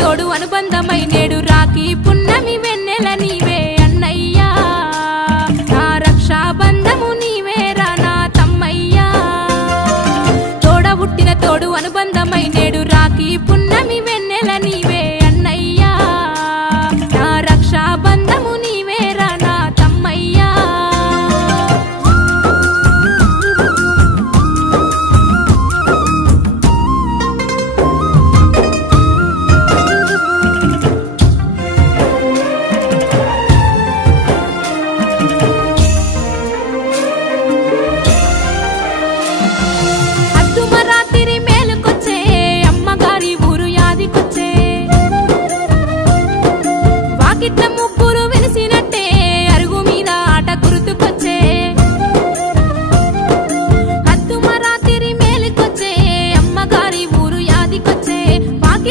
తోడు అనుబంధమై నేడు రాఖీ పున్నమి వెన్నెల నీవే అన్నయ్యా నా రక్షాబంధము నీవేరా నా తమ్మయ్యా తోడ పుట్టిన తోడు అనుబంధమై నేడు రాఖీ పున్నమి